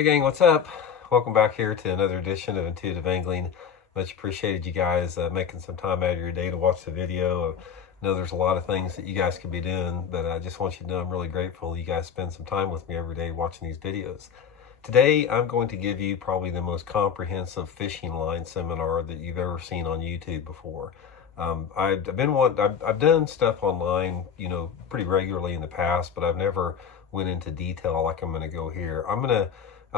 Hey gang, what's up? Welcome back here to another edition of Intuitive Angling. Much appreciated you guys making some time out of your day to watch the video. I know there's a lot of things that you guys could be doing, but I just want you to know I'm really grateful you guys spend some time with me every day watching these videos. Today, I'm going to give you probably the most comprehensive fishing line seminar that you've ever seen on YouTube before. I've done stuff online, pretty regularly in the past, but I've never went into detail like I'm going to go here. I'm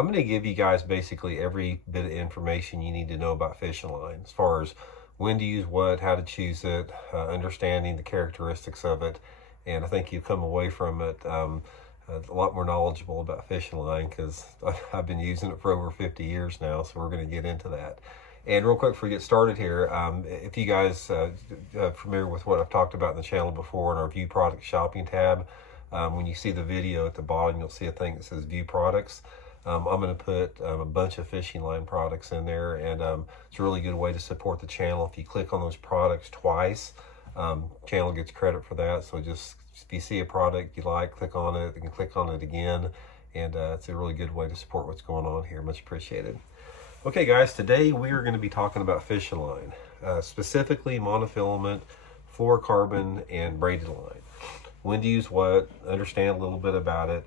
going to give you guys basically every bit of information you need to know about fishing line, as far as when to use what, how to choose it, understanding the characteristics of it, and I think you come away from it a lot more knowledgeable about fishing line, because I've been using it for over 50 years now, so we're going to get into that. And real quick before we get started here, if you guys are familiar with what I've talked about in the channel before in our View Product Shopping tab, when you see the video at the bottom, you'll see a thing that says View Products. I'm going to put a bunch of fishing line products in there, and it's a really good way to support the channel. If you click on those products twice, channel gets credit for that. So just if you see a product you like, click on it, you can click on it again, and it's a really good way to support what's going on here. Much appreciated. Okay guys, today we are going to be talking about fishing line, specifically monofilament, fluorocarbon, and braided line. When to use what, understand a little bit about it.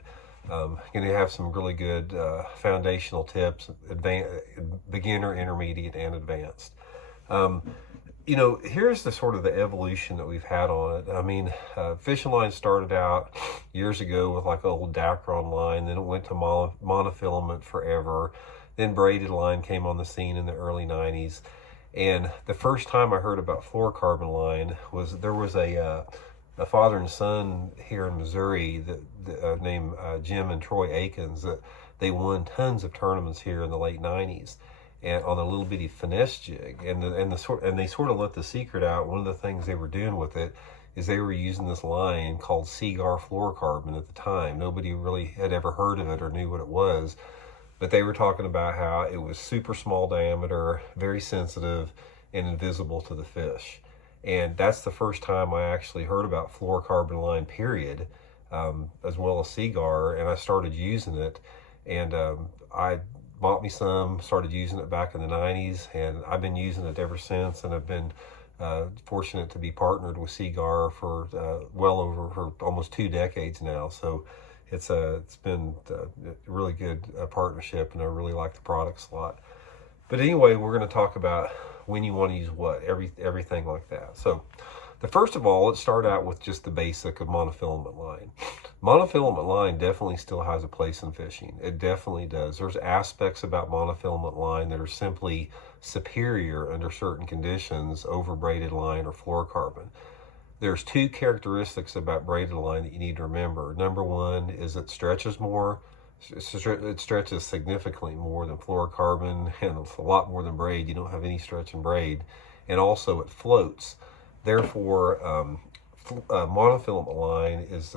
Going to have some really good foundational tips, beginner, intermediate, and advanced. Here's the sort of the evolution that we've had on it. I mean, fishing line started out years ago with like old Dacron line, then it went to monofilament forever. Then braided line came on the scene in the early 90s. And the first time I heard about fluorocarbon line was there was a father and son here in Missouri that named Jim and Troy Akins, that they won tons of tournaments here in the late 90s and on a little bitty finesse jig, and they sort of let the secret out. One of the things they were doing with it is they were using this line called cigar fluorocarbon. At the time, nobody really had ever heard of it or knew what it was, but they were talking about how it was super small diameter, very sensitive, and invisible to the fish. And that's the first time I actually heard about fluorocarbon line, period, as well as cigar, and I started using it. And I bought me some, started using it back in the 90s, and I've been using it ever since, and I've been fortunate to be partnered with cigar for for almost 2 decades now. So it's been a really good partnership, and I really like the products a lot. But anyway, we're going to talk about when you want to use what, everything like that. So first of all, let's start out with just the basic of monofilament line. Monofilament line definitely still has a place in fishing. It definitely does. There's aspects about monofilament line that are simply superior under certain conditions over braided line or fluorocarbon. There's 2 characteristics about braided line that you need to remember. Number one is it stretches more. It stretches significantly more than fluorocarbon, and it's a lot more than braid. You don't have any stretch in braid. And also it floats. Therefore, monofilament line is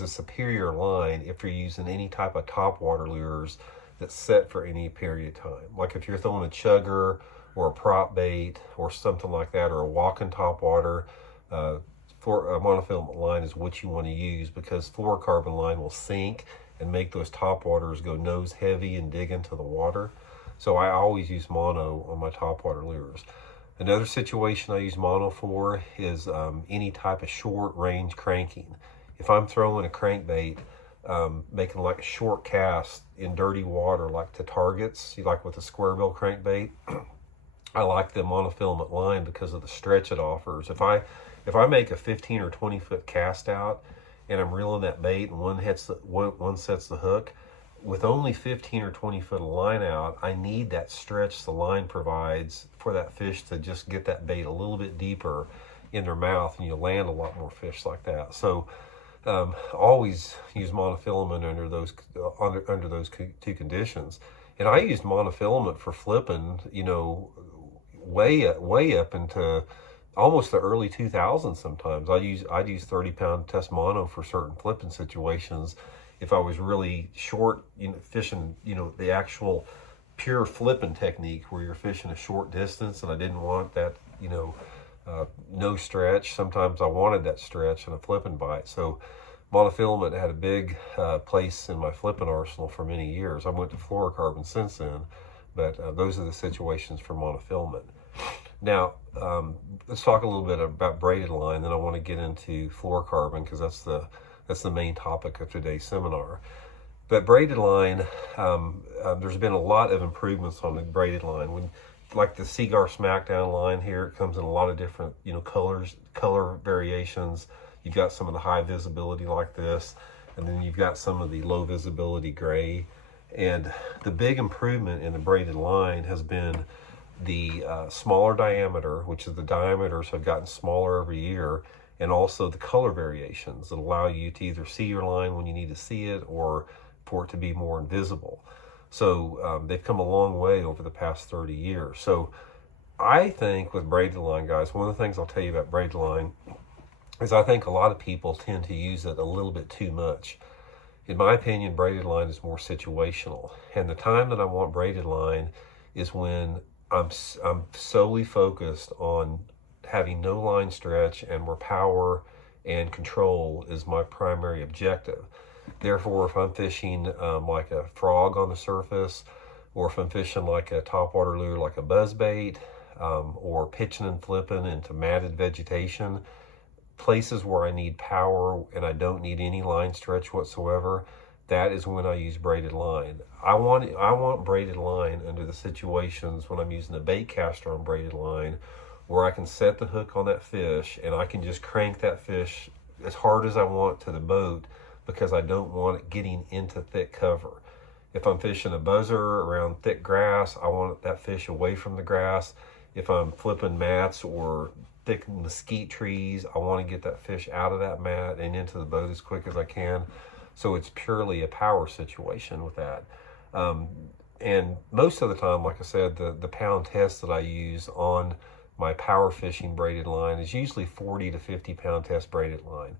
a superior line if you're using any type of topwater lures that's set for any period of time. Like if you're throwing a chugger or a prop bait or something like that, or a walking topwater, monofilament line is what you want to use, because fluorocarbon line will sink and make those topwaters go nose heavy and dig into the water. So I always use mono on my topwater lures. Another situation I use mono for is any type of short range cranking. If I'm throwing a crankbait, making like a short cast in dirty water, like to targets, like with a square bill crankbait, I like the monofilament line because of the stretch it offers. If I make a 15 or 20 foot cast out, and I'm reeling that bait, and one sets the hook, with only 15 or 20 foot of line out, I need that stretch the line provides for that fish to just get that bait a little bit deeper in their mouth, and you land a lot more fish like that. So always use monofilament under those 2 conditions. And I used monofilament for flipping, way up into almost the early 2000s. Sometimes I'd use 30-pound test mono for certain flipping situations. If I was really short, fishing, the actual pure flipping technique where you're fishing a short distance, and I didn't want that, no stretch. Sometimes I wanted that stretch in a flipping bite. So Monofilament had a big place in my flipping arsenal for many years. I went to fluorocarbon since then, but those are the situations for monofilament. Now, let's talk a little bit about braided line, then I want to get into fluorocarbon because that's the main topic of today's seminar. But braided line, there's been a lot of improvements on the braided line. Like the Cigar Smackdown line here, it comes in a lot of different, color variations. You've got some of the high visibility like this, and then you've got some of the low visibility gray. And the big improvement in the braided line has been the smaller diameter, which is the diameters have gotten smaller every year, and also the color variations that allow you to either see your line when you need to see it or for it to be more invisible. So they've come a long way over the past 30 years. So I think with braided line, guys, one of the things I'll tell you about braided line is I think a lot of people tend to use it a little bit too much. In my opinion, braided line is more situational. And the time that I want braided line is when I'm solely focused on having no line stretch and where power and control is my primary objective. Therefore, if I'm fishing like a frog on the surface, or if I'm fishing like a topwater lure like a buzzbait, or pitching and flipping into matted vegetation, places where I need power and I don't need any line stretch whatsoever, that is when I use braided line. I want braided line under the situations when I'm using a bait caster on braided line, where I can set the hook on that fish and I can just crank that fish as hard as I want to the boat, because I don't want it getting into thick cover. If I'm fishing a buzzer around thick grass, I want that fish away from the grass. If I'm flipping mats or thick mesquite trees, I want to get that fish out of that mat and into the boat as quick as I can. So it's purely a power situation with that. And most of the time, like I said, the pound test that I use on my power fishing braided line is usually 40 to 50 pound test braided line.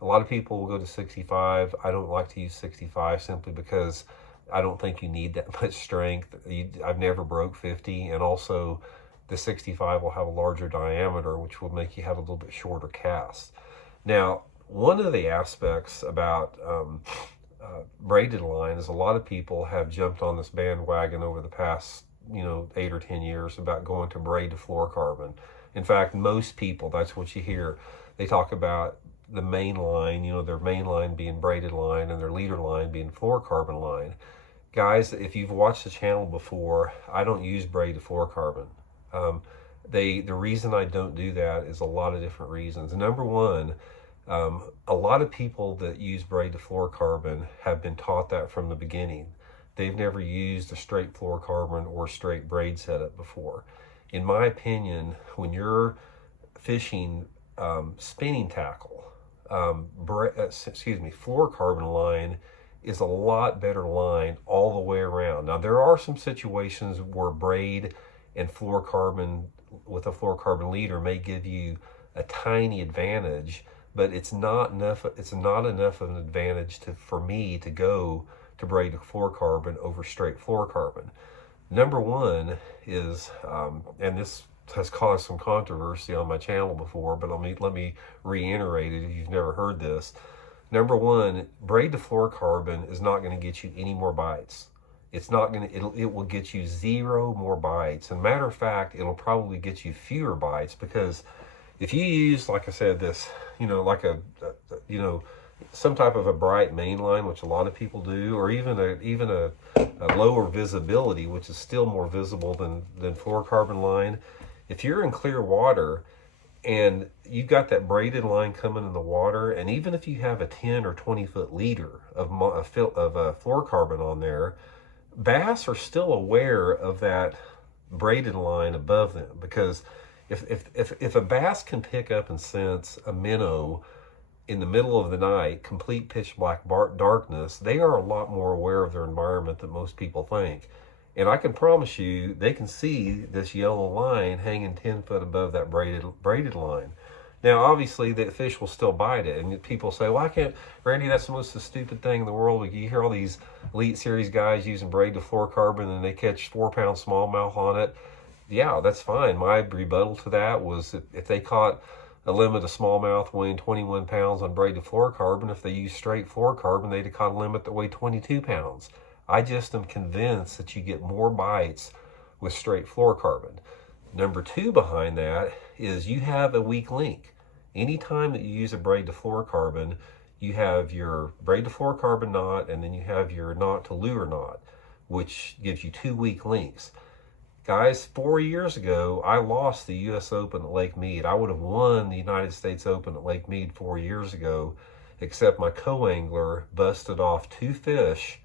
A lot of people will go to 65. I don't like to use 65 simply because I don't think you need that much strength. I've never broke 50, and also the 65 will have a larger diameter, which will make you have a little bit shorter cast. Now, one of the aspects about braided line is a lot of people have jumped on this bandwagon over the past 8 or 10 years about going to braid to fluorocarbon. In fact, most people, that's what you hear. They talk about the main line, their main line being braided line and their leader line being fluorocarbon line. Guys, if you've watched the channel before, I don't use braid to fluorocarbon. The reason I don't do that is a lot of different reasons. Number one, a lot of people that use braid to fluorocarbon have been taught that from the beginning. They've never used a straight fluorocarbon or straight braid setup before. In my opinion, when you're fishing spinning tackle, fluorocarbon line is a lot better line all the way around. Now, there are some situations where braid and fluorocarbon with a fluorocarbon leader may give you a tiny advantage, but it's not enough. It's not enough of an advantage for me to go to braid to fluorocarbon over straight fluorocarbon. Number one is, and this has caused some controversy on my channel before, but let me reiterate it if you've never heard this. Number one, braid to fluorocarbon is not going to get you any more bites. It's not going to, it will get you 0 more bites. And matter of fact, it'll probably get you fewer bites, because if you use, like I said, this, like some type of a bright main line, which a lot of people do, or even a lower visibility, which is still more visible than fluorocarbon line. If you're in clear water and you've got that braided line coming in the water, and even if you have a 10 or 20 foot leader of fluorocarbon on there, bass are still aware of that braided line above them, because if a bass can pick up and sense a minnow in the middle of the night, complete pitch black darkness, they are a lot more aware of their environment than most people think. And I can promise you, they can see this yellow line hanging 10 foot above that braided line. Now, obviously, the fish will still bite it. And people say, well, I can't, Randy, that's the most stupid thing in the world. You hear all these Elite Series guys using braid to fluorocarbon and they catch 4-pound smallmouth on it. Yeah, that's fine. My rebuttal to that was if they caught a limit of smallmouth weighing 21 pounds on braided fluorocarbon. If they use straight fluorocarbon, they'd have caught a limit that weighed 22 pounds. I just am convinced that you get more bites with straight fluorocarbon. Number two behind that is you have a weak link. Anytime that you use a braid to fluorocarbon, you have your braid to fluorocarbon knot, and then you have your knot to lure knot, which gives you two weak links. Guys, 4 years ago, I lost the US Open at Lake Mead. I would have won the United States Open at Lake Mead 4 years ago, except my co-angler busted off two fish.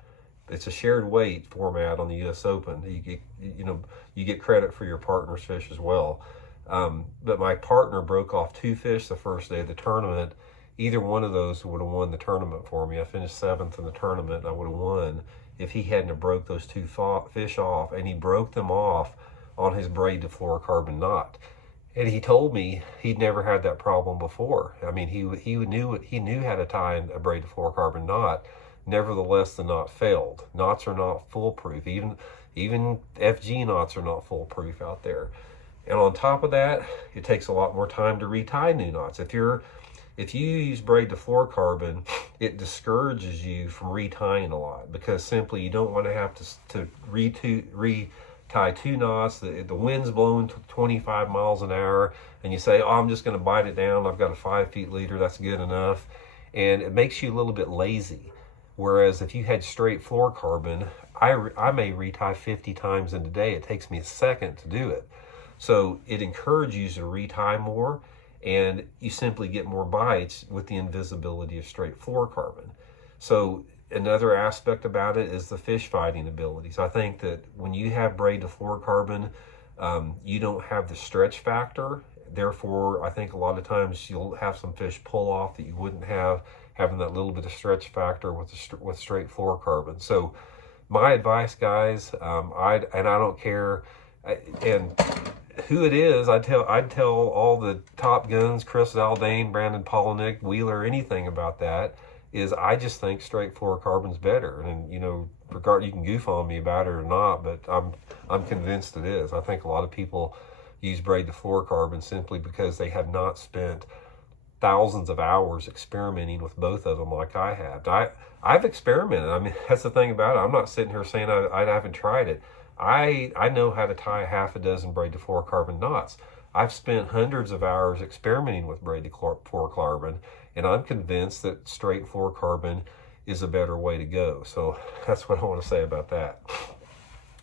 It's a shared weight format on the US Open. You get credit for your partner's fish as well. But my partner broke off two fish the first day of the tournament. Either one of those would have won the tournament for me. I finished 7th in the tournament, and I would have won if he hadn't have broke those two fish off, and he broke them off on his braid to fluorocarbon knot. And he told me he'd never had that problem before. I mean, he knew how to tie a braid to fluorocarbon knot. Nevertheless, the knot failed. Knots are not foolproof. Even FG knots are not foolproof out there. And on top of that, it takes a lot more time to retie new knots. If you use braid to fluorocarbon, it discourages you from retying a lot, because simply you don't want to have to retie two knots. The wind's blowing 25 miles an hour, and you say, oh, I'm just going to bite it down. I've got a 5 feet leader. That's good enough. And it makes you a little bit lazy. Whereas if you had straight fluorocarbon, I may retie 50 times in a day. It takes me a second to do it. So it encourages you to retie more, and you simply get more bites with the invisibility of straight fluorocarbon. So another aspect about it is the fish fighting abilities. I think that when you have braid to fluorocarbon, you don't have the stretch factor. Therefore, I think a lot of times you'll have some fish pull off that you wouldn't have, having that little bit of stretch factor with straight fluorocarbon. So my advice, guys, I don't care and who it is, I'd tell all the top guns, Chris Zaldane, Brandon Polinick, Wheeler, anything about that, is I just think straight fluorocarbon's better. And you can goof on me about it or not, but I'm convinced it is. I think a lot of people use braid to fluorocarbon simply because they have not spent thousands of hours experimenting with both of them like I have. I've experimented. I mean, that's the thing about it. I'm not sitting here saying I haven't tried it. I know how to tie half a dozen braid to fluorocarbon knots. I've spent hundreds of hours experimenting with braid to fluorocarbon, and I'm convinced that straight fluorocarbon is a better way to go. So that's what I want to say about that.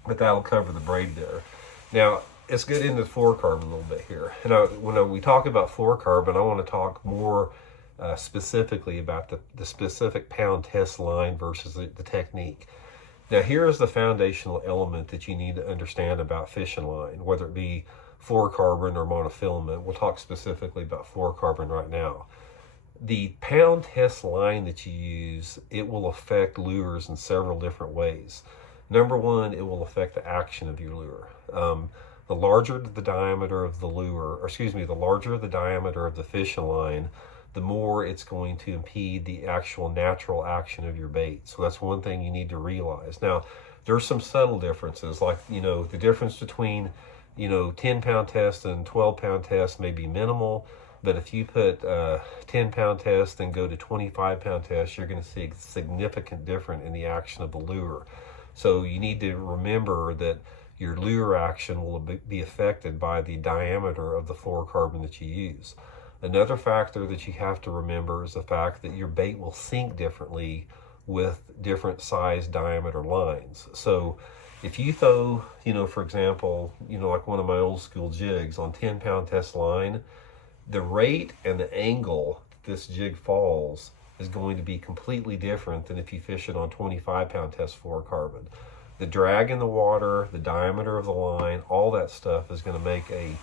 But that'll cover the braid there. Now, let's get into fluorocarbon a little bit here. When we talk about fluorocarbon, I want to talk more specifically about the specific pound test line versus the technique. Now, here is the foundational element that you need to understand about fish and line, whether it be fluorocarbon or monofilament. We'll talk specifically about fluorocarbon right now. The pound test line that you use, it will affect lures in several different ways. Number one, it will affect the action of your lure. The larger the diameter of the lure, the larger the diameter of the fishing line, the more it's going to impede the actual natural action of your bait. So that's one thing you need to realize. Now, there's some subtle differences, like, the difference between, 10-pound test and 12-pound test may be minimal, but if you put 10-pound test and go to 25-pound test, you're going to see a significant difference in the action of the lure. So you need to remember that your lure action will be affected by the diameter of the fluorocarbon that you use. Another factor that you have to remember is the fact that your bait will sink differently with different size diameter lines. So if you throw, for example, like one of my old school jigs on 10-pound test line, the rate and the angle this jig falls is going to be completely different than if you fish it on 25-pound test fluorocarbon. The drag in the water, the diameter of the line, all that stuff is going to make a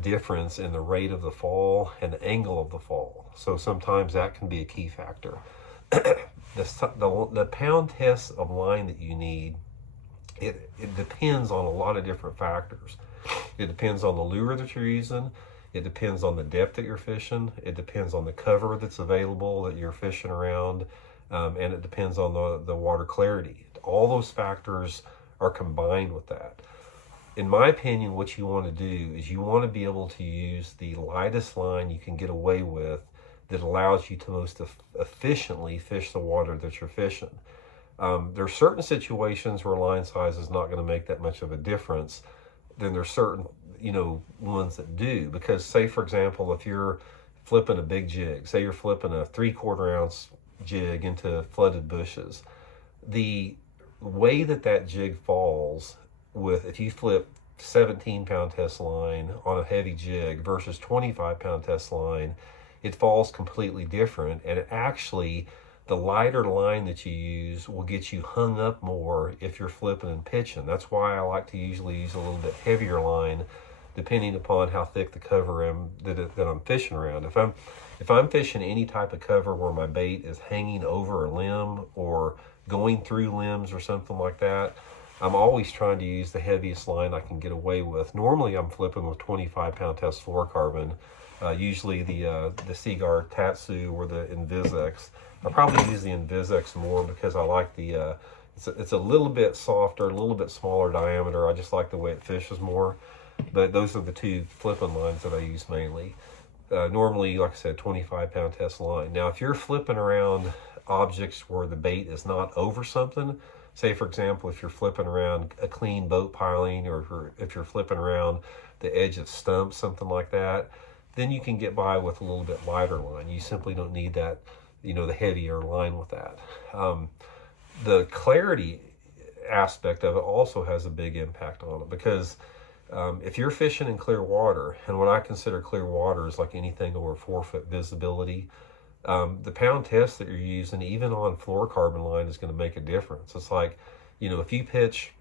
difference in the rate of the fall and the angle of the fall. So sometimes that can be a key factor. The pound test of line that you need, it depends on a lot of different factors. It depends on the lure that you're using. It depends on the depth that you're fishing. It depends on the cover that's available that you're fishing around. And it depends on the water clarity. All those factors are combined with that. in my opinion, what you want to do is you want to be able to use the lightest line you can get away with that allows you to most efficiently fish the water that you're fishing. There are certain situations where line size is not going to make that much of a difference. Then there's certain, ones that do. Because say, for example, if you're flipping a big jig, say you're flipping a 3/4 ounce jig into flooded bushes, the way that jig falls if you flip 17-pound test line on a heavy jig versus 25-pound test line, it falls completely different. And it actually, the lighter line that you use will get you hung up more if you're flipping and pitching. That's why I like to usually use a little bit heavier line, depending upon how thick the cover that I'm fishing around. If I'm fishing any type of cover where my bait is hanging over a limb or going through limbs or something like that, I'm always trying to use the heaviest line I can get away with. Normally I'm flipping with 25-pound test fluorocarbon, usually the Seaguar Tatsu or the Invisex. I probably use the Invisex more because I like it's a little bit softer, a little bit smaller diameter. I just like the way it fishes more. But those are the two flipping lines that I use mainly. Normally, like I said, 25-pound test line. Now, if you're flipping around objects where the bait is not over something, say, for example, if you're flipping around a clean boat piling, or if you're flipping around the edge of stumps, something like that, then you can get by with a little bit lighter line. You simply don't need that, the heavier line with that. The clarity aspect of it also has a big impact on it, because if you're fishing in clear water, and what I consider clear water is like anything over 4-foot visibility, the pound test that you're using, even on fluorocarbon line, is going to make a difference. It's like, if you pitch,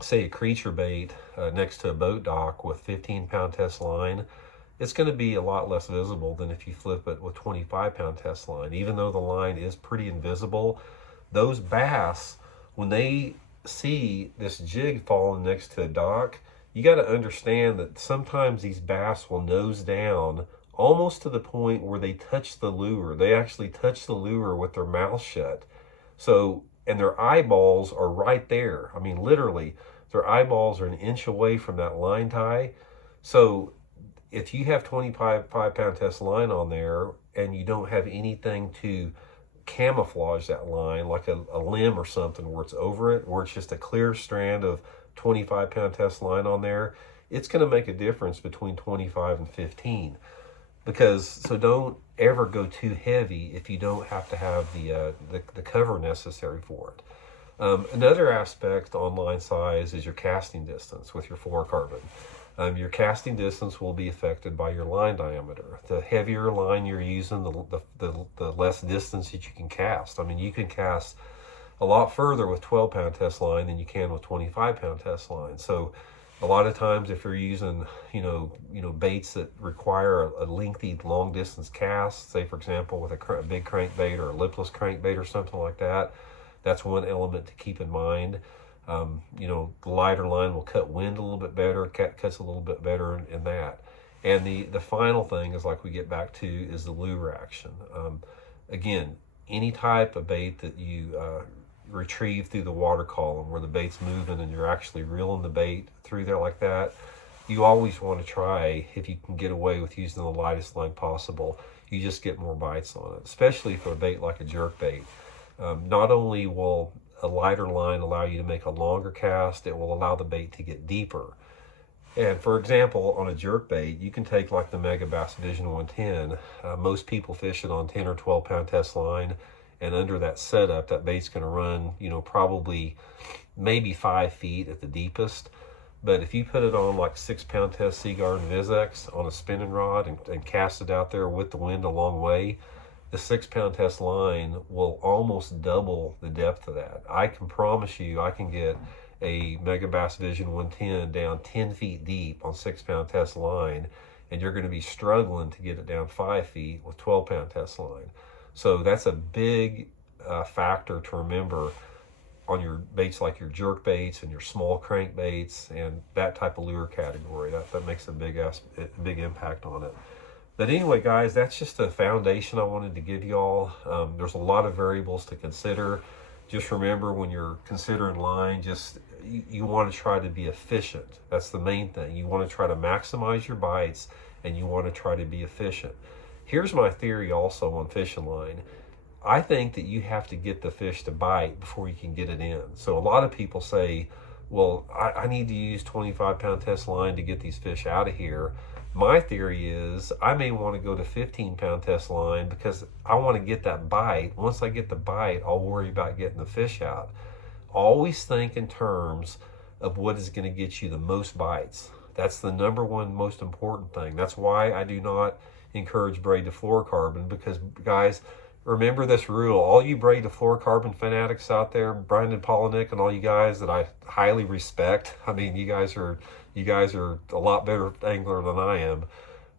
say, a creature bait next to a boat dock with 15-pound test line, it's going to be a lot less visible than if you flip it with 25-pound test line. Even though the line is pretty invisible, those bass, when they see this jig falling next to a dock, you got to understand that sometimes these bass will nose down almost to the point where they touch the lure. They actually touch the lure with their mouth shut. So, and their eyeballs are right there. I mean, literally, their eyeballs are an inch away from that line tie. So if you have 25-pound test line on there and you don't have anything to camouflage that line, like a limb or something where it's over it, where it's just a clear strand of 25-pound test line on there, it's going to make a difference between 25 and 15. So don't ever go too heavy if you don't have to have the cover necessary for it. Another aspect on line size is your casting distance with your fluorocarbon. Your casting distance will be affected by your line diameter. The heavier line you're using, the less distance that you can cast. I mean, you can cast a lot further with 12-pound test line than you can with 25-pound test line. So a lot of times if you're using, baits that require a lengthy long distance cast, say, for example, with a big crankbait or a lipless crankbait or something like that, that's one element to keep in mind. The lighter line will cut wind a little bit better, cuts a little bit better in that. And the final thing is, like we get back to, is the lure action. Again, any type of bait that you retrieve through the water column where the bait's moving and you're actually reeling the bait through there like that, you always want to try, if you can get away with using the lightest line possible, you just get more bites on it, especially for a bait like a jerk bait. Not only will a lighter line allow you to make a longer cast, it will allow the bait to get deeper. And for example, on a jerk bait, you can take like the Mega Bass Vision 110. Most people fish it on 10 or 12-pound test line, and under that setup, that bait's going to run, probably maybe 5 feet at the deepest. But if you put it on like 6-pound test Seaguar and Invisex on a spinning rod and cast it out there with the wind a long way, the 6-pound test line will almost double the depth of that. I can promise you, I can get a Mega Bass Vision 110 down 10 feet deep on 6-pound test line, and you're going to be struggling to get it down 5 feet with 12-pound test line. So that's a big factor to remember on your baits like your jerk baits and your small crankbaits and that type of lure category. That makes a big impact on it. But anyway, guys, that's just a foundation I wanted to give y'all. There's a lot of variables to consider. Just remember, when you're considering line, just, you want to try to be efficient. That's the main thing. You want to try to maximize your bites, and you want to try to be efficient. Here's my theory also on fishing line. I think that you have to get the fish to bite before you can get it in. So a lot of people say, well, I need to use 25-pound test line to get these fish out of here. My theory is I may want to go to 15-pound test line because I want to get that bite. Once I get the bite, I'll worry about getting the fish out. Always think in terms of what is going to get you the most bites. That's the number one most important thing. That's why I do not encourage braided fluorocarbon, because guys, remember this rule. All you braided fluorocarbon fanatics out there, Brandon Polinick and all you guys that I highly respect. I mean, you guys are a lot better angler than I am.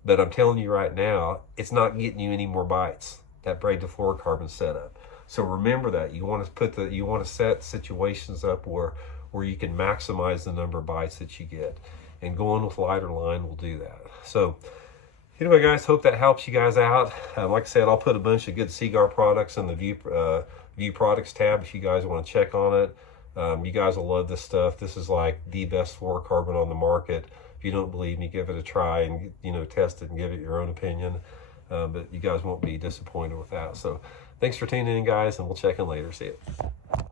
But I'm telling you right now, it's not getting you any more bites, that braided fluorocarbon setup. So remember that. You want to set situations up where you can maximize the number of bites that you get. And going with lighter line will do that. So anyway, guys, hope that helps you guys out. Like I said, I'll put a bunch of good Seaguar products in the View Products tab if you guys want to check on it. You guys will love this stuff. This is like the best fluorocarbon on the market. If you don't believe me, give it a try and test it and give it your own opinion. But you guys won't be disappointed with that. So thanks for tuning in, guys, and we'll check in later. See you.